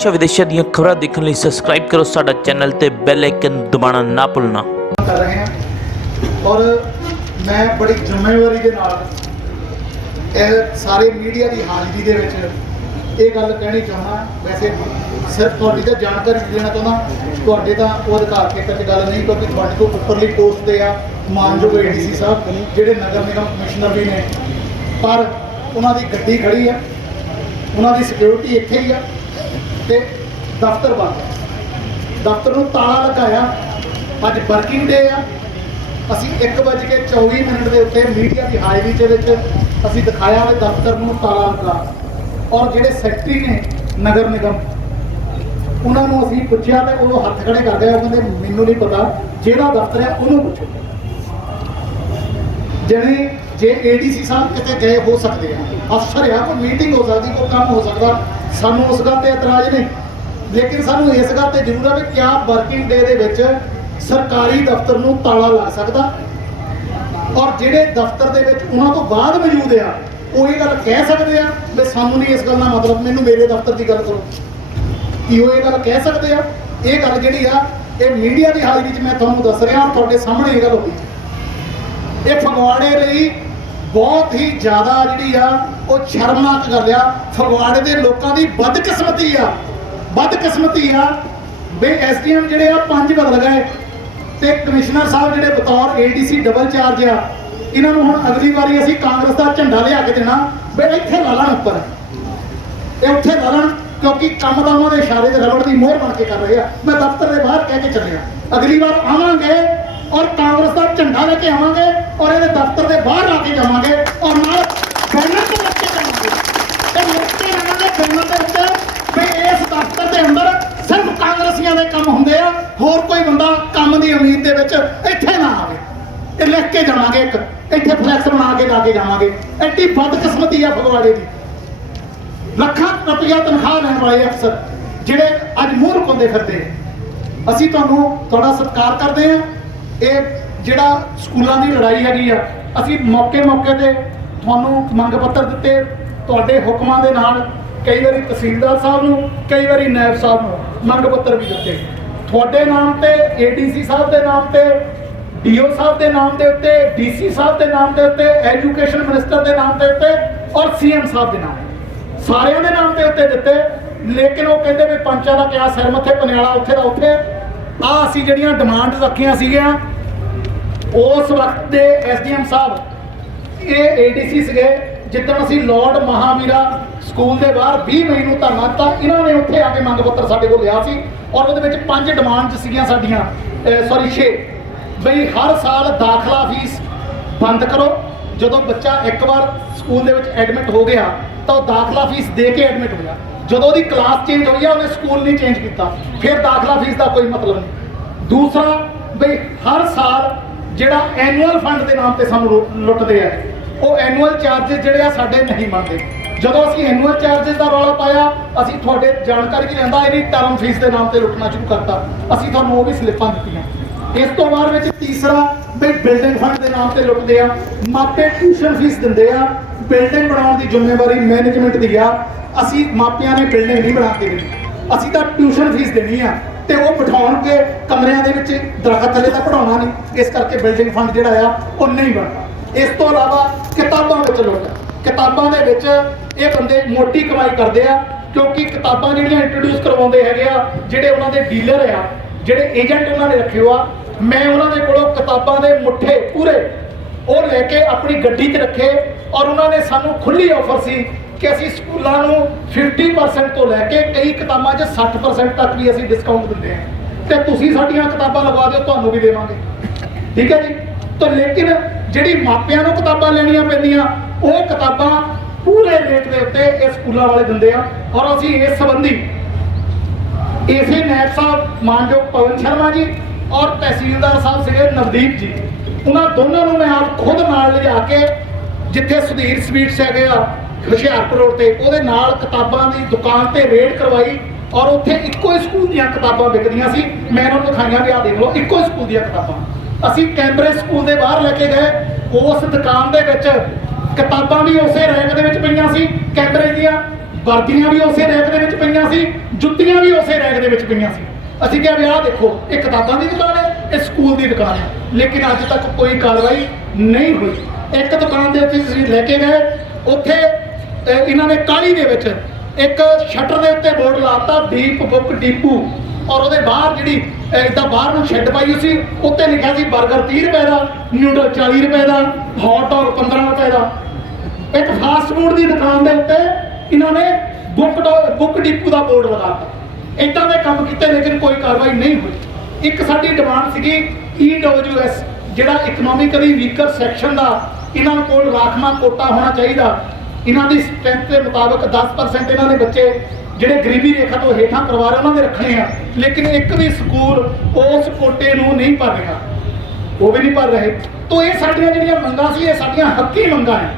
देशां विदेशों ਦੀਆਂ खबरां देखने ਲਈ सब्सक्राइब करो साडा चैनल ते बेल आइकन दबाना ना भूलना। कर रहे हैं और मैं बड़ी जिम्मेवारी के नाल सारे मीडिया की हाज़री दे विच ये गल कहनी चाहना। वैसे सिर्फ तुहाडी तां जानकारी देना चाहना, तुहाडे तां वो अधिकार खेतर च गल नहीं, क्योंकि तुहाडे तो उपरली पोस्ट ते आ मानयोग ADC साहब जिहड़े नगर निगम कमिश्नर भी ने, पर उन्हां दी गड्डी खड़ी है, उन्हां दी सिक्योरिटी इत्थे ही आ ते दफ्तर बंद है, दफ्तर नूं ताला लगाया। अज वर्किंग डे आ, असी 1:24 के उत्ते मीडिया की हाज़री के विच असी दिखाया कि दफ्तर नूं ताला लगा। और जिहड़े सैकटरी ने नगर निगम उन्होंने असी पुछया तो वो हथ खड़े कर गए, कहते मैनू नहीं पता, जिहड़ा दफ्तर है उन्होंने पूछो। जिहड़े जे ADC साहब कितने गए हो सकते हैं, अफसर है, कोई मीटिंग हो सकती, कोई काम हो सकता, सानू उस गल ते एतराज नहीं, लेकिन सानू इस गल ते जरूर है कि क्या वर्किंग डे दे विच सरकारी दफ्तर नूं ताला लग सकता। और जिहड़े दफ्तर दे विच उन्हां तो बाद मौजूद आ वो ये गल कह सकते हैं भी सानू नहीं इस गल का मतलब, मैनू मेरे दफ्तर की गल करो, कि वो ये गल कह सकते हैं। ये गल जिहड़ी आ ये मीडिया की हाज़री च मैं तुहानूं दस रहा, तुहाडे सामने ये गल होई। ये फगवाड़े लई बहुत ही ज़्यादा जिहड़ी आ वो शर्मनाक गल आ। फगवाड़े के लोगों की बदकिस्मती आ, बदकिस्मती आ भी SDM जिहड़े आ 5 बदल गए ते कमिश्नर साहब जिहड़े बतौर ADC डबल चार्ज आ, इन्हां नूं हुण अगली बारी असीं कांग्रेस का झंडा लिया के देना भी इत्थे ला लैण, उपर ये उत्थे ला लैण, क्योंकि काम तो उन्होंने इशारे से रबड़ की मोहर बन के कर रहे हैं। मैं दफ्तर के बाहर कह के चलिया, अगली बार आवांगे और कांग्रेस का झंडा लेके आवांगे और ये दफ्तर के बाहर ला के जावांगे और नाल बैनर तो लिख के जावांगे, तो लिख के जावांगे बैनर के उत्ते भी इस दफ्तर के अंदर सिर्फ कांग्रेसियों के काम होंगे आ, होर कोई बंदा काम की उम्मीद के विच इत्थे ना आवे। ये लिख के जावांगे, एक इत्थे फ्लैक्स बना के ला के जावांगे। एड्डी बदकिस्मती है फगवाड़े की। ਲੱਖਾਂ ਰੁਪਇਆ तनख्वाह लैण वाले अफसर जिहड़े अज मूँह लुकाउंदे फिरदे, असीं तुहाडा सत्कार करदे हां। ये जिहड़ा स्कूलों की लड़ाई हैगी आ, असीं मौके मौके ते तुहानूं मंग पत्र दित्ते, तुहाडे हुक्मां दे नाल कई बारी तहसीलदार साहब नूं, कई बारी नायब साहब नूं मंग पत्र भी दित्ते। तुहाडे नाम ते ADC साहब दे नाम ते, DO साहब के नाम के उत्ते, DC साहब के नाम के उत्ते, एजुकेशन मिनिस्टर के नाम के उत्ते और CM साहब के नाम, सारिਆਂ ਦੇ ਨਾਮ ਤੇ ਉੱਤੇ ਦਿੱਤੇ। लेकिन वो कहते भी पंचां का क्या सिर मत्थे पनियाला उत्थे दा उत्थे। आ असीं ਜਿਹੜੀਆਂ डिमांड रखियां सीगियां उस वक्त के SDM साहब ये ADC सीगे, जिद्दण असीं लॉर्ड महावीरा स्कूल के बाहर 20 मई नूं धरना दित्ता, इन्हां ने उत्थे आके मंग पत्र साडे कोल लिया सी और ਉਹਦੇ ਵਿੱਚ 5 डिमांड सीगियां साडीਆਂ, सॉरी 6, बई हर साल दाखला फीस बंद करो। ਜਦੋਂ ਬੱਚਾ ਇੱਕ ਵਾਰ ਸਕੂਲ ਦੇ ਵਿੱਚ ਐਡਮਿਟ ਹੋ ਗਿਆ ਤਾਂ ਉਹ ਦਾਖਲਾ ਫੀਸ ਦੇ ਕੇ ਐਡਮਿਟ ਹੋਇਆ, ਜਦੋਂ ਉਹਦੀ ਕਲਾਸ ਚੇਂਜ ਹੋਈ ਆ ਉਹਨੇ ਸਕੂਲ ਨਹੀਂ ਚੇਂਜ ਕੀਤਾ, ਫਿਰ ਦਾਖਲਾ ਫੀਸ ਦਾ ਕੋਈ ਮਤਲਬ ਨਹੀਂ। ਦੂਸਰਾ ਬਈ ਹਰ ਸਾਲ ਜਿਹੜਾ ਐਨੂਅਲ ਫੰਡ ਦੇ ਨਾਮ ਤੇ ਸਾਨੂੰ ਲੁੱਟਦੇ ਆ, ਉਹ ਐਨੂਅਲ ਚਾਰजेस ਜਿਹੜੇ ਆ ਸਾਡੇ ਨਹੀਂ ਬਣਦੇ। ਜਦੋਂ ਅਸੀਂ ਐਨੂਅਲ ਚਾਰजेस ਦਾ ਰੌਲਾ ਪਾਇਆ, ਅਸੀਂ ਤੁਹਾਡੇ ਜਾਣਕਾਰੀ ਕੀ ਲੈਂਦਾ ਇਹਦੀ ਟਰਮ ਫੀਸ ਦੇ ਨਾਮ ਤੇ ਲੁੱਟਣਾ ਸ਼ੁਰੂ ਕਰਤਾ, ਅਸੀਂ ਤੁਹਾਨੂੰ ਉਹ ਵੀ ਸਲਿੱਪਾਂ ਦਿੱਤੀਆਂ। इस तो बाद में तीसरा भी बिल्डिंग फंड के नाम से लुटते हैं, मापे ट्यूशन फीस देंगे आ, बिल्डिंग बनाने की जिम्मेवारी मैनेजमेंट की आ, असी मापिया ने बिल्डिंग नहीं बना के देनी, असी तो ट्यूशन फीस देनी आ तो वो बिठाउण के कमरिया के दरखत थले तो पढ़ाना नहीं, इस करके बिल्डिंग फंड जोड़ा आ वो नहीं बनता। इस तो इलावा किताबों में लुट, किताबों के ये बंदे मोटी कमाई करते हैं, क्योंकि किताबां जिहड़ियां इंट्रोड्यूस करवाउंदे हैगे आ, जिहड़े उन्हां दे डीलर आ, जिहड़े एजेंट उन्होंने रखे हुआ, मैं उन्होंने कोलों किताबों के मुठे पूरे वो लैके अपनी गड्डी च रखे और उन्होंने सानू खुली ऑफर सी कि असी स्कूलों को 50% तो लैके कई किताबों 60% तक भी असी डिस्काउंट दिंदे हैं, तो तुसीं साडीआं किताबां लगा दिओ, तुहानूं भी देवांगे, ठीक है जी। तो लेकिन जिहड़ी मापिआं नूं किताबां लैणियां पैंदियां वो किताबां पूरे रेट के उत्ते ये स्कूलों वाले दिंदे आ। और असी इस संबंधी इसे नायब साहब मानयोग पवन शर्मा जी और तहसीलदार साहब से नवदीप जी, उन्होंने दोनों को मैं आप खुद नाल ले जाके जिथे सुधीर स्वीट्स है हुशियारपुर रोड से वो किताबों की दुकान पर रेड करवाई और उत्थे इक्को स्कूल दी किताबां विकदियां सी। मैं उन्होंने दिखाइया भी आ देख लो इक्को स्कूल दी किताबां, असी कैंब्रिज स्कूल के बाहर लेके गए, उस दुकान के किताबां भी उस रैक के पईयां सी कैंब्रिज दियां, ਵਰਦੀਆਂ ਵੀ ਉਸੇ ਰੈਕ ਦੇ ਵਿੱਚ ਪਈਆਂ ਸੀ, ਜੁੱਤੀਆਂ ਵੀ ਉਸੇ ਰੈਕ ਦੇ ਵਿੱਚ ਪਈਆਂ ਸੀ। ਅਸੀਂ ਕਿਹਾ ਵੀ ਆਹ ਦੇਖੋ, ਇਹ ਕਿਤਾਬਾਂ ਦੀ ਦੁਕਾਨ ਹੈ, ਇਹ ਸਕੂਲ ਦੀ ਦੁਕਾਨ ਹੈ, ਲੇਕਿਨ ਅੱਜ ਤੱਕ ਕੋਈ ਕਾਰਵਾਈ ਨਹੀਂ ਹੋਈ। ਇੱਕ ਦੁਕਾਨ ਦੇ ਉੱਤੇ ਤੁਸੀਂ ਲੈ ਕੇ ਗਏ, ਉੱਥੇ ਇਹਨਾਂ ਨੇ ਕਾਹਲੀ ਦੇ ਵਿੱਚ ਇੱਕ ਸ਼ਟਰ ਦੇ ਉੱਤੇ ਬੋਰਡ ਲਾਤਾ ਦੀਪ ਬੁੱਕ ਡੀਪੂ, ਔਰ ਉਹਦੇ ਬਾਹਰ ਜਿਹੜੀ ਇਦਾਂ ਬਾਹਰ ਨੂੰ ਸ਼ੈੱਡ ਪਾਈ ਸੀ, ਉੱਤੇ ਲਿਖਿਆ ਸੀ 버ਗਰ 30 ਰੁਪਏ ਦਾ, ਨਿਊਡਲ 40 ਰੁਪਏ ਦਾ, ਹੌਟ ਡੌਗ 15 ਰੁਪਏ ਦਾ। ਇੱਕ ਫਾਸਟ ਫੂਡ ਦੀ ਦੁਕਾਨ ਦੇ ਉੱਤੇ ਇਹਨਾਂ ਨੇ ਬੁੱਕ ਡੀਪੂ ਦਾ ਬੋਰਡ ਲਗਾਤਾ। ਇੱਦਾਂ ਦੇ ਕੰਮ ਕੀਤੇ, ਲੇਕਿਨ ਕੋਈ ਕਾਰਵਾਈ ਨਹੀਂ ਹੋਈ। ਇੱਕ ਸਾਡੀ ਡਿਮਾਂਡ ਸੀਗੀ EWS, ਜਿਹੜਾ ਇਕਨੋਮਿਕਲੀ ਵੀਕਰ ਸੈਕਸ਼ਨ ਦਾ, ਇਹਨਾਂ ਕੋਲ ਰਾਖਵਾਂ ਕੋਟਾ ਹੋਣਾ ਚਾਹੀਦਾ। ਇਹਨਾਂ ਦੀ ਸਟਰੈਂਥ ਦੇ ਮੁਤਾਬਕ 10% ਇਹਨਾਂ ਦੇ ਬੱਚੇ ਜਿਹੜੇ ਗਰੀਬੀ ਰੇਖਾ ਤੋਂ ਹੇਠਾਂ ਕਰਵਾ ਰਹੇ ਉਹਨਾਂ ਦੇ ਰੱਖਣੇ ਆ, ਲੇਕਿਨ ਇੱਕ ਵੀ ਸਕੂਲ ਉਸ ਕੋਟੇ ਨੂੰ ਨਹੀਂ ਭਰ ਰਿਹਾ, ਉਹ ਵੀ ਨਹੀਂ ਭਰ ਰਹੇ। ਤਾਂ ਇਹ ਸਾਡੀਆਂ ਜਿਹੜੀਆਂ ਮੰਗਾਂ ਸੀ, ਇਹ ਸਾਡੀਆਂ ਹੱਕੀ ਮੰਗਾਂ ਹੈ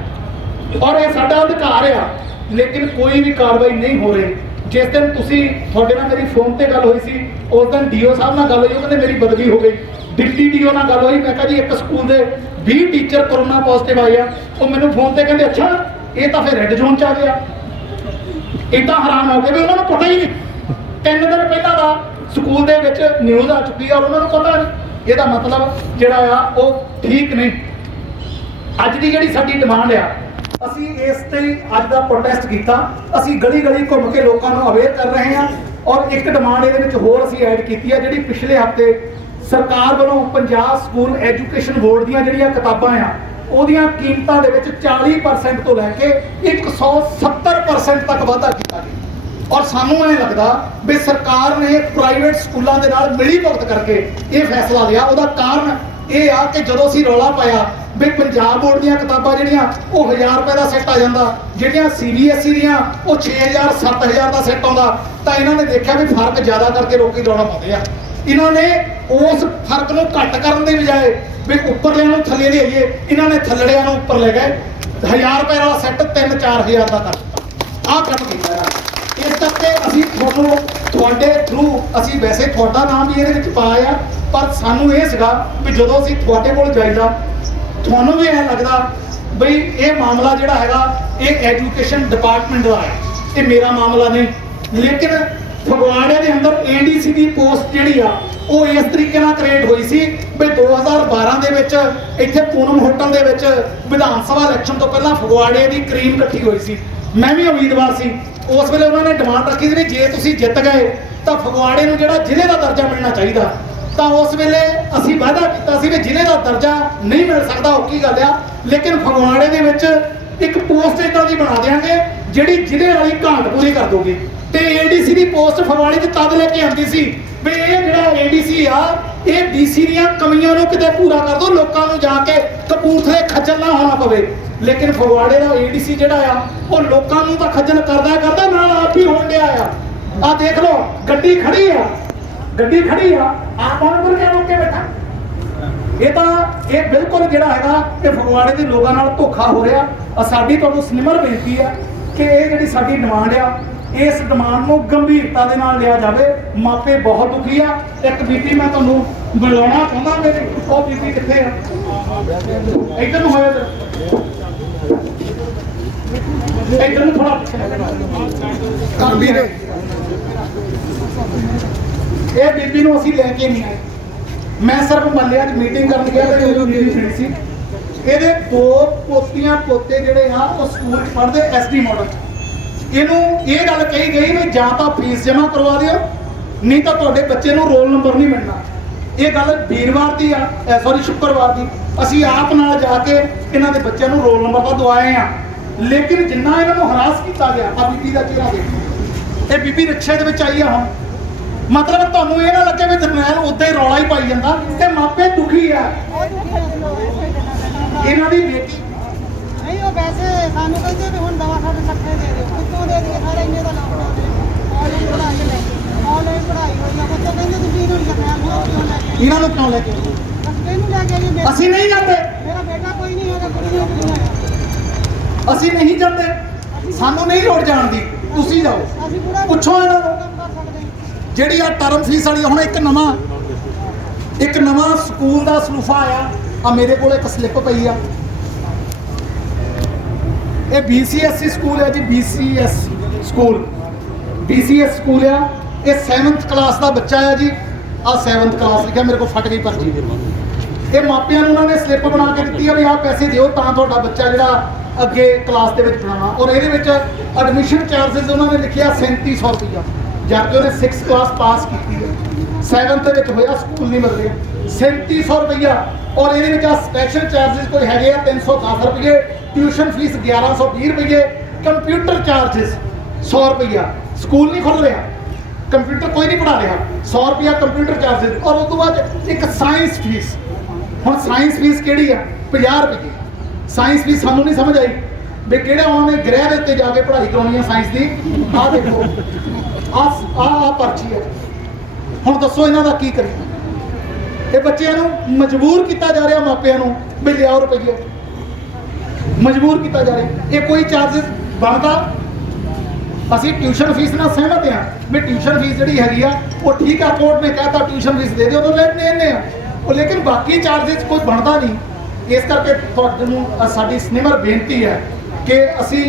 ਔਰ ਇਹ ਸਾਡਾ ਅਧਿਕਾਰ ਆ, ਲੇਕਿਨ ਕੋਈ ਵੀ ਕਾਰਵਾਈ ਨਹੀਂ ਹੋ ਰਹੀ। ਜਿਸ ਦਿਨ ਤੁਹਾਡੇ ਨਾਲ ਮੇਰੀ ਫੋਨ ਤੇ ਗੱਲ ਹੋਈ ਸੀ, ਉਸ ਦਿਨ ਡੀਓ ਸਾਹਿਬ ਨਾਲ ਗੱਲ ਹੋਈ, ਉਹ ਕਹਿੰਦੇ ਮੇਰੀ ਬਦਲੀ ਹੋ ਗਈ। ਡਿਪਟੀ ਡੀਓ ਨਾਲ ਗੱਲ ਹੋਈ, ਮੈਂ ਕਿਹਾ ਜੀ ਇੱਕ ਸਕੂਲ ਦੇ 20 ਟੀਚਰ ਕੋਰੋਨਾ ਪੋਜ਼ਿਟਿਵ ਆਏ ਆ। ਉਹ ਮੈਨੂੰ ਫੋਨ ਤੇ ਕਹਿੰਦੇ ਅੱਛਾ ਇਹ ਤਾਂ ਫਿਰ ਰੈੱਡ ਜ਼ੋਨ ਚ ਆ ਗਿਆ। ਇੱਦਾਂ ਹੈਰਾਨ ਹੋ ਗਏ ਵੀ ਉਹਨਾਂ ਨੂੰ ਪਤਾ ਹੀ ਨਹੀਂ। 3 ਦਿਨ ਪਹਿਲਾਂ ਦਾ ਸਕੂਲ ਦੇ ਵਿੱਚ ਨਿਊਜ਼ ਆ ਚੁੱਕੀ ਆ ਔਰ ਉਹਨਾਂ ਨੂੰ ਪਤਾ ਨਹੀਂ। ਇਹਦਾ ਮਤਲਬ ਜਿਹੜਾ ਆ ਉਹ ਠੀਕ ਨਹੀਂ। ਅੱਜ ਦੀ ਜਿਹੜੀ ਸਾਡੀ ਡਿਮਾਂਡ ਆ, ਅਸੀਂ ਇਸ ਤੇ ਅੱਜ ਦਾ ਪ੍ਰੋਟੈਸਟ ਕੀਤਾ। ਅਸੀਂ ਗਲੀ ਗਲੀ ਘੁੰਮ ਕੇ ਲੋਕਾਂ ਨੂੰ ਅਵੇਅਰ ਕਰ ਰਹੇ ਹਾਂ। ਔਰ ਇੱਕ ਡਿਮਾਂਡ ਇਹਦੇ ਵਿੱਚ ਹੋਰ ਅਸੀਂ ਐਡ ਕੀਤੀ ਹੈ, ਜਿਹੜੀ ਪਿਛਲੇ ਹਫ਼ਤੇ ਸਰਕਾਰ ਵੱਲੋਂ ਪੰਜਾਬ ਸਕੂਲ ਐਜੂਕੇਸ਼ਨ ਬੋਰਡ ਦੀਆਂ ਜਿਹੜੀਆਂ ਕਿਤਾਬਾਂ ਆ, ਉਹਦੀਆਂ ਕੀਮਤਾਂ ਦੇ ਵਿੱਚ 40% ਤੋਂ ਲੈ ਕੇ 170% ਤੱਕ ਵਾਧਾ ਕੀਤਾ ਗਿਆ। ਔਰ ਸਾਨੂੰ ਇਹ ਲੱਗਦਾ ਵੀ ਸਰਕਾਰ ਨੇ ਪ੍ਰਾਈਵੇਟ ਸਕੂਲਾਂ ਦੇ ਨਾਲ ਮਿਲੀ ਭੁਗਤ ਕਰਕੇ ਇਹ ਫੈਸਲਾ ਲਿਆ। ਉਹਦਾ ਕਾਰਨ ਇਹ ਆ ਕਿ ਜਦੋਂ ਅਸੀਂ ਰੌਲਾ ਪਾਇਆ ਵੀ ਪੰਜਾਬ ਬੋਰਡ ਦੀਆਂ ਕਿਤਾਬਾਂ ਜਿਹੜੀਆਂ ਉਹ 1000 ਰੁਪਏ ਦਾ ਸੈੱਟ ਆ ਜਾਂਦਾ, ਜਿਹੜੀਆਂ CBSE ਦੀਆਂ ਉਹ 6000 7000 ਦਾ ਸੈੱਟ ਆਉਂਦਾ, ਤਾਂ ਇਹਨਾਂ ਨੇ ਦੇਖਿਆ ਵੀ ਫਰਕ ਜ਼ਿਆਦਾ ਕਰਕੇ ਲੋਕੀ ਦੌੜਾ ਪਾਉਂਦੇ ਆ। ਇਹਨਾਂ ਨੇ ਉਸ ਫਰਕ ਨੂੰ ਘੱਟ ਕਰਨ ਦੀ ਬਜਾਏ ਵੀ ਉੱਪਰਲਿਆਂ ਨੂੰ ਥੱਲੇ ਲਿਆਈਏ, ਇਹਨਾਂ ਨੇ ਥੱਲੜਿਆਂ ਨੂੰ ਉੱਪਰ ਲੈ ਗਏ। 1000 ਰੁਪਏ ਵਾਲਾ ਸੈੱਟ 3-4000 ਦਾ ਕਰ ਦਿੱਤਾ। ਆਹ ਕੰਮ ਕੀਤਾ ਹੈ। ਇਸ ਕਰਕੇ ਅਸੀਂ ਤੁਹਾਡੇ ਥਰੂ, ਅਸੀਂ ਵੈਸੇ ਤੁਹਾਡਾ ਨਾਮ ਵੀ ਇਹਦੇ ਵਿੱਚ ਪਾਇਆ, ਪਰ ਸਾਨੂੰ ਇਹ ਸੀਗਾ ਵੀ ਜਦੋਂ ਅਸੀਂ ਤੁਹਾਡੇ ਕੋਲ ਜਾਈਦਾ, ਤੁਹਾਨੂੰ ਵੀ ਇਹ ਲੱਗਦਾ ਬਈ ਇਹ ਮਾਮਲਾ ਜਿਹੜਾ ਹੈਗਾ ਇਹ ਐਜੂਕੇਸ਼ਨ ਡਿਪਾਰਟਮੈਂਟ ਦਾ ਹੈ, ਇਹ ਮੇਰਾ ਮਾਮਲਾ ਨਹੀਂ। ਲੇਕਿਨ ਫਗਵਾੜੇ ਦੇ ਅੰਦਰ ADC ਦੀ ਪੋਸਟ ਜਿਹੜੀ ਆ ਉਹ ਇਸ ਤਰੀਕੇ ਨਾਲ ਕ੍ਰੀਏਟ ਹੋਈ ਸੀ ਵੀ 2012 ਦੇ ਵਿੱਚ ਇੱਥੇ ਪੂਨਮ ਹੋਟਲ ਦੇ ਵਿੱਚ ਵਿਧਾਨ ਸਭਾ ਇਲੈਕਸ਼ਨ ਤੋਂ ਪਹਿਲਾਂ ਫਗਵਾੜੇ ਦੀ ਕਰੀਮ ਇਕੱਠੀ ਹੋਈ ਸੀ। ਮੈਂ ਵੀ ਉਮੀਦਵਾਰ ਸੀ। ਉਸ ਵੇਲੇ ਉਹਨਾਂ ਨੇ ਡਿਮਾਂਡ ਰੱਖੀ ਸੀ ਵੀ ਜੇ ਤੁਸੀਂ ਜਿੱਤ ਗਏ ਤਾਂ ਫਗਵਾੜੇ ਨੂੰ ਜਿਹੜਾ ਜ਼ਿਲ੍ਹੇ ਦਾ ਦਰਜਾ ਮਿਲਣਾ ਚਾਹੀਦਾ। ਤਾਂ ਉਸ ਵੇਲੇ ਅਸੀਂ ਵਾਅਦਾ ਕੀਤਾ ਸੀ ਵੀ ਜ਼ਿਲ੍ਹੇ ਦਾ ਦਰਜਾ ਨਹੀਂ ਮਿਲ ਸਕਦਾ, ਔਖੀ ਗੱਲ ਆ, ਲੇਕਿਨ ਫਗਵਾੜੇ ਦੇ ਵਿੱਚ ਇੱਕ ਪੋਸਟ ਇੱਦਾਂ ਦੀ ਬਣਾ ਦੇਵਾਂਗੇ ਜਿਹੜੀ ਜ਼ਿਲ੍ਹੇ ਵਾਲੀ ਘਾਟ ਪੂਰੀ ਕਰ ਦੋਗੇ। ਤੇ ADC ਦੀ ਪੋਸਟ ਫਗਵਾੜੇ 'ਚ ਤਦ ਲੈ ਕੇ ਆਉਂਦੀ ਸੀ ਵੀ ਇਹ ਜਿਹੜਾ ADC ਆ ਇਹ DC ਦੀਆਂ ਕਮੀਆਂ ਨੂੰ ਕਿਤੇ ਪੂਰਾ ਕਰ ਦੋ, ਲੋਕਾਂ ਨੂੰ ਜਾ ਕੇ ਕਪੂਰਥਲੇ ਖੱਜਲ ਨਾ ਹੋਣਾ ਪਵੇ। ਲੇਕਿਨ ਫਗਵਾੜੇ ਦਾ ADC ਜਿਹੜਾ ਆ ਉਹ ਲੋਕਾਂ ਨੂੰ ਤਾਂ ਖੱਜਲ ਕਰਦਾ ਨਾਲ ਆਪ ਹੀ ਹੋਣ ਡਿਆ ਆ। ਆਹ ਦੇਖ ਲਓ ਗੱਡੀ ਖੜੀ ਆ ਆਪ ਉਹਨਾਂ ਕੇ ਰੋਕ ਕੇ ਬੈਠਾ। ਇਹ ਬਿਲਕੁਲ ਜਿਹੜਾ ਹੈਗਾ ਇਹ ਫਗਵਾੜੇ ਦੇ ਲੋਕਾਂ ਨਾਲ ਧੋਖਾ ਹੋ ਰਿਹਾ। ਸਾਡੀ ਤੁਹਾਨੂੰ ਸਿਮਰ ਬੇਨਤੀ ਆ ਕਿ ਇਹ ਜਿਹੜੀ ਸਾਡੀ ਡਿਮਾਂਡ ਆ, ਇਸ ਡਿਮਾਂਡ ਨੂੰ ਗੰਭੀਰਤਾ ਦੇ ਨਾਲ ਲਿਆ ਜਾਵੇ। ਮਾਪੇ ਬਹੁਤ ਦੁਖੀ ਆ। ਇੱਕ ਬੀਬੀ ਮੈਂ ਤੁਹਾਨੂੰ ਬੁਲਾਉਣਾ ਚਾਹੁੰਦਾ, ਮੇਰੀ ਉਹ ਬੀਬੀ ਕਿੱਥੇ ਆ? ਇੱਧਰ ਨੂੰ ਹੋਇਆ, ਇੱਧਰ ਨੂੰ ਥੋੜਾ ਇਹ ਬੀਬੀ ਨੂੰ ਅਸੀਂ ਲੈ ਕੇ ਨਹੀਂ ਆਏ। ਮੈਂ ਸਿਰਫ ਮੱਲਿਆਂ 'ਚ ਮੀਟਿੰਗ ਕਰਨ ਗਿਆ ਤੇ ਉਦੋਂ ਮੇਰੀ ਫਰੈਂਡ ਸੀ। ਇਹਦੇ 2 ਪੋਤੀਆਂ ਪੋਤੇ ਜਿਹੜੇ ਆ ਉਹ ਸਕੂਲ 'ਚ ਪੜ੍ਹਦੇ SD ਮਾਡਲ 'ਚ। ਇਹਨੂੰ ਇਹ ਗੱਲ ਕਹੀ ਗਈ ਵੀ ਜਾਂ ਤਾਂ ਫੀਸ ਜਮ੍ਹਾਂ ਕਰਵਾ ਦਿਓ, ਨਹੀਂ ਤਾਂ ਤੁਹਾਡੇ ਬੱਚੇ ਨੂੰ ਰੋਲ ਨੰਬਰ ਨਹੀਂ ਮਿਲਣਾ। ਇਹ ਗੱਲ ਵੀਰਵਾਰ ਦੀ ਆ, ਸ਼ੁੱਕਰਵਾਰ ਦੀ। ਅਸੀਂ ਆਪ ਨਾਲ ਜਾ ਕੇ ਇਹਨਾਂ ਦੇ ਬੱਚਿਆਂ ਨੂੰ ਰੋਲ ਨੰਬਰ ਤਾਂ ਦਵਾਏ ਆ, ਲੇਕਿਨ ਜਿੰਨਾ ਇਹਨਾਂ ਨੂੰ ਹਰਾਸ ਕੀਤਾ ਗਿਆ। ਆ ਬੀਬੀ ਦਾ ਚਿਹਰਾ ਦੇਖੋ, ਇਹ ਬੀਬੀ ਰਿਕਸ਼ੇ ਦੇ ਵਿੱਚ ਆਈ ਆ ਹੁਣ। ਮਤਲਬ ਤੁਹਾਨੂੰ ਇਹ ਨਾ ਲੱਗੇ ਵੀ ਜਰਨੈਲ ਉੱਤੇ ਰੌਲਾ ਹੀ ਪਾਈ ਜਾਂਦਾ। ਤੇ ਮਾਪੇ ਦੁਖੀ ਆ। ਇਹਨਾਂ ਦੀ ਬੇਟੀ ਨਹੀਂ, ਉਹ ਵੈਸੇ ਸਾਨੂੰ ਕਹਿੰਦੇ ਵੀ ਹੁਣ ਦਵਾ ਸਾਡੇ ਇਕੱਠੇ ਦੇ ਦਿਓ, ਕਿੱਥੋਂ ਦੇ ਦਈਏ? ਸਾਰੇ ਇੰਨੇ ਦਾ ਲਾਉਣਾ ਆਨਲਾਈਨ ਪੜ੍ਹਾਈ ਲੈ ਕੇ, ਆਨਲਾਈਨ ਪੜ੍ਹਾਈ ਹੋਈ ਆ। ਬੱਚੇ ਕਹਿੰਦੇ ਤੁਸੀਂ ਇਹਨੂੰ ਜਰਨੈਲ ਲੈ ਕੇ, ਇਹਨਾਂ ਨੂੰ ਕਿਉਂ ਲੈ ਕੇ? ਇਹਨੂੰ ਲੈ ਕੇ ਜੀ। ਅਸੀਂ ਨਹੀਂ ਜਾਂਦੇ, ਮੇਰਾ ਬੇਟਾ ਕੋਈ ਨਹੀਂ ਹੈਗਾ, ਕੁੜੀ ਨੂੰ ਕੁੜੀ ਹੈਗਾ। ਅਸੀਂ ਨਹੀਂ ਜਾਂਦੇ, ਸਾਨੂੰ ਨਹੀਂ ਲੋੜ ਜਾਣ ਦੀ। ਤੁਸੀਂ ਜਾਓ, ਅਸੀਂ ਪੂਰਾ ਪੁੱਛੋ ਇਹਨਾਂ ਨੂੰ। ਕੰਮ ਕਰ ਸਕਦੇ ਹਾਂ। ਜਿਹੜੀ ਆ ਟਰਮ ਫੀਸ ਵਾਲੀ ਹੁਣ ਇੱਕ ਨਵਾਂ ਸਕੂਲ ਦਾ ਸਲੂਫਾ ਆਇਆ। ਆ ਮੇਰੇ ਕੋਲ ਇੱਕ ਸਲਿੱਪ ਪਈ ਆ। ਇਹ BCSE ਸਕੂਲ ਹੈ ਜੀ, BCS ਸਕੂਲ BCS ਸਕੂਲ ਆ। ਇਹ 7th ਕਲਾਸ ਦਾ ਬੱਚਾ ਆ ਜੀ। ਆ 7th ਕਲਾਸ ਲਿਖਿਆ ਮੇਰੇ ਕੋਲ, ਫਟ ਗਈ ਪਰਚੀ। ਇਹ ਮਾਪਿਆਂ ਨੂੰ ਉਹਨਾਂ ਨੇ ਸਲਿੱਪ ਬਣਾ ਕੇ ਦਿੱਤੀ ਆ ਵੀ ਆਹ ਪੈਸੇ ਦਿਓ ਤਾਂ ਤੁਹਾਡਾ ਬੱਚਾ ਜਿਹੜਾ ਅੱਗੇ ਕਲਾਸ ਦੇ ਵਿੱਚ ਪੜਾਉਣਾ। ਔਰ ਇਹਦੇ ਵਿੱਚ ਐਡਮਿਸ਼ਨ ਚਾਰजेस ਉਹਨਾਂ ਨੇ ਲਿਖਿਆ 3700 ਰੁਪਈਆ, ਜਦ ਕਿ ਉਹਨੇ 6th ਕਲਾਸ ਪਾਸ ਕੀਤੀ ਹੈ। 7th ਦੇ ਵਿੱਚ ਹੋਇਆ, ਸਕੂਲ ਨਹੀਂ ਬਦਲਿਆ। 3700 ਰੁਪਈਆ। ਔਰ ਇਹਦੇ ਵਿੱਚ ਆ ਸਪੈਸ਼ਲ ਚਾਰजेस ਕੋਈ ਹੈਗੇ ਆ 310 ਰੁਪਏ, ਟਿਊਸ਼ਨ ਫੀਸ 1120 ਰੁਪਏ, ਕੰਪਿਊਟਰ ਚਾਰजेस 100 ਰੁਪਈਆ। ਸਕੂਲ ਨਹੀਂ ਖੁੱਲ ਰਿਹਾ, ਕੰਪਿਊਟਰ ਕੋਈ ਨਹੀਂ ਪੜ੍ਹਾ ਰਿਹਾ, 100 ਰੁਪਈਆ ਕੰਪਿਊਟਰ ਚਾਰजेस। ਔਰ ਉਸ ਤੋਂ ਬਾਅਦ ਇੱਕ ਸਾਇੰਸ ਫੀਸ। ਹੁਣ ਸਾਇੰਸ ਫੀਸ ਕਿਹੜੀ ਆ? 50 ਰੁਪਏ। ਸਾਇੰਸ ਫੀਸ ਸਾਨੂੰ ਨਹੀਂ ਸਮਝ ਆਈ ਵੀ ਕਿਹੜਾ ਉਹਨਾਂ ਨੇ ਗ੍ਰਹਿ ਦੇ ਉੱਤੇ ਜਾ ਕੇ ਪੜ੍ਹਾਈ ਕਰਾਉਣੀ ਆ ਸਾਇੰਸ ਦੀ। ਆਹ ਦੇਖੋ, ਆਹ ਪਰਚੀ ਹੈ। ਹੁਣ ਦੱਸੋ ਇਹਨਾਂ ਦਾ ਕੀ ਕਰੀਏ? ਇਹ ਬੱਚਿਆਂ ਨੂੰ ਮਜਬੂਰ ਕੀਤਾ ਜਾ ਰਿਹਾ, ਮਾਪਿਆਂ ਨੂੰ ਵੀ ਲਿਆਓ ਰੁਪਈਏ, ਮਜਬੂਰ ਕੀਤਾ ਜਾ ਰਿਹਾ। ਇਹ ਕੋਈ ਚਾਰजेस ਬਣਦਾ? ਅਸੀਂ ਟਿਊਸ਼ਨ ਫੀਸ ਨਾਲ ਸਹਿਮਤ ਹਾਂ ਵੀ ਟਿਊਸ਼ਨ ਫੀਸ ਜਿਹੜੀ ਹੈਗੀ ਆ ਉਹ ਠੀਕ ਆ, ਕੋਰਟ ਨੇ ਕਹਿਤਾ ਟਿਊਸ਼ਨ ਫੀਸ ਦੇ ਦਿਓ ਤਾਂ ਲੈਣੇ ਆ ਉਹ, ਲੇਕਿਨ ਬਾਕੀ ਚਾਰजेस ਕੋਈ ਬਣਦਾ ਨਹੀਂ। ਇਸ ਕਰਕੇ ਤੁਹਾਨੂੰ ਸਾਡੀ ਸਿਨੇਮਰ ਬੇਨਤੀ ਹੈ ਕਿ ਅਸੀਂ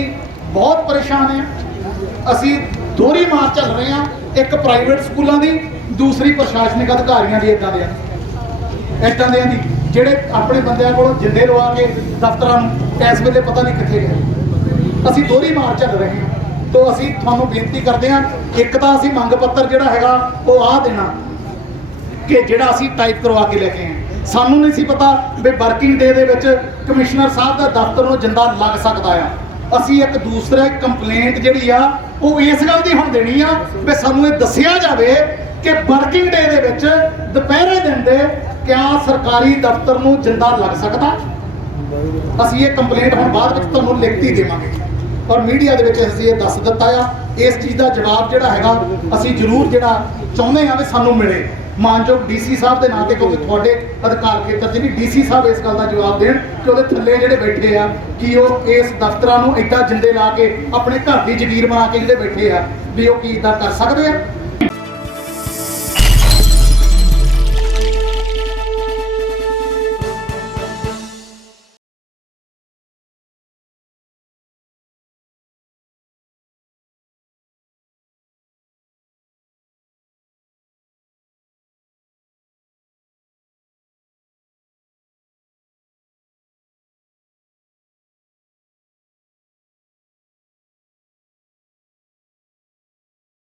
ਬਹੁਤ ਪਰੇਸ਼ਾਨ ਹਾਂ। ਅਸੀਂ ਦੋਹਰੀ ਮਾਰ ਚੱਲ ਰਹੇ ਹਾਂ, ਇੱਕ ਪ੍ਰਾਈਵੇਟ ਸਕੂਲਾਂ ਦੀ, ਦੂਸਰੀ ਪ੍ਰਸ਼ਾਸਨਿਕ ਅਧਿਕਾਰੀਆਂ ਦੀ। ਇੱਦਾਂ ਦਿਆਂ ਦੀ ਜਿਹੜੇ ਆਪਣੇ ਬੰਦਿਆਂ ਕੋਲੋਂ ਜਿੰਦੇ ਲਵਾ ਕੇ ਦਫ਼ਤਰਾਂ ਨੂੰ ਇਸ ਵੇਲੇ ਪਤਾ ਨਹੀਂ ਕਿੱਥੇ ਗਏ। ਅਸੀਂ ਦੋਹਰੀ ਮਾਰ ਚੱਲ ਰਹੇ ਹਾਂ। ਤੋਂ ਅਸੀਂ ਤੁਹਾਨੂੰ ਬੇਨਤੀ ਕਰਦੇ ਹਾਂ, ਇੱਕ ਤਾਂ ਅਸੀਂ ਮੰਗ ਪੱਤਰ ਜਿਹੜਾ ਹੈਗਾ ਉਹ ਆਹ ਦੇਣਾ ਕਿ ਜਿਹੜਾ ਅਸੀਂ ਟਾਈਪ ਕਰਵਾ ਕੇ ਲੈ ਕੇ ਆਏ। ਸਾਨੂੰ ਨਹੀਂ ਸੀ ਪਤਾ ਵੀ ਵਰਕਿੰਗ ਡੇ ਦੇ ਵਿੱਚ ਕਮਿਸ਼ਨਰ ਸਾਹਿਬ ਦਾ ਦਫ਼ਤਰ ਨੂੰ ਜਿੰਦਾ ਲੱਗ ਸਕਦਾ ਆ। ਅਸੀਂ ਇੱਕ ਦੂਸਰੇ ਕੰਪਲੇਂਟ ਜਿਹੜੀ ਆ ਉਹ ਇਸ ਗੱਲ ਦੀ ਹੁਣ ਦੇਣੀ ਆ ਵੀ ਸਾਨੂੰ ਇਹ ਦੱਸਿਆ ਜਾਵੇ ਕਿ ਵਰਕਿੰਗ ਡੇ ਦੇ ਵਿੱਚ ਦੁਪਹਿਰੇ ਦਿਨ ਦੇ ਕਿਆ ਸਰਕਾਰੀ ਦਫ਼ਤਰ ਨੂੰ ਜਿੰਦਾ ਲੱਗ ਸਕਦਾ। ਅਸੀਂ ਇਹ ਕੰਪਲੇਂਟ ਹੁਣ ਬਾਅਦ ਵਿੱਚ ਤੁਹਾਨੂੰ ਲਿਖਤੀ ਦੇਵਾਂਗੇ ਔਰ ਮੀਡੀਆ ਦੇ ਵਿੱਚ ਅਸੀਂ ਇਹ ਦੱਸ ਦਿੱਤਾ ਆ। ਇਸ ਚੀਜ਼ ਦਾ ਜਵਾਬ ਜਿਹੜਾ ਹੈਗਾ ਅਸੀਂ ਜ਼ਰੂਰ ਜਿਹੜਾ ਚਾਹੁੰਦੇ ਹਾਂ ਵੀ ਸਾਨੂੰ ਮਿਲੇ ਮਾਨਯੋਗ DC ਸਾਹਿਬ ਦੇ ਨਾਂ ਤੇ, ਕਿਉਂਕਿ ਤੁਹਾਡੇ ਅਧਿਕਾਰ ਖੇਤਰ 'ਚ ਵੀ DC ਸਾਹਿਬ ਇਸ ਗੱਲ ਦਾ ਜਵਾਬ ਦੇਣ ਕਿ ਉਹਦੇ ਥੱਲੇ ਜਿਹੜੇ ਬੈਠੇ ਆ ਕਿ ਉਹ ਇਸ ਦਫ਼ਤਰਾਂ ਨੂੰ ਏਦਾਂ ਜਿੰਦੇ ਲਾ ਕੇ ਆਪਣੇ ਘਰ ਦੀ ਜ਼ਗੀਰ ਬਣਾ ਕੇ ਜਿਹੜੇ ਬੈਠੇ ਆ ਵੀ ਉਹ ਕੀ ਇੱਦਾਂ ਕਰ ਸਕਦੇ ਆ।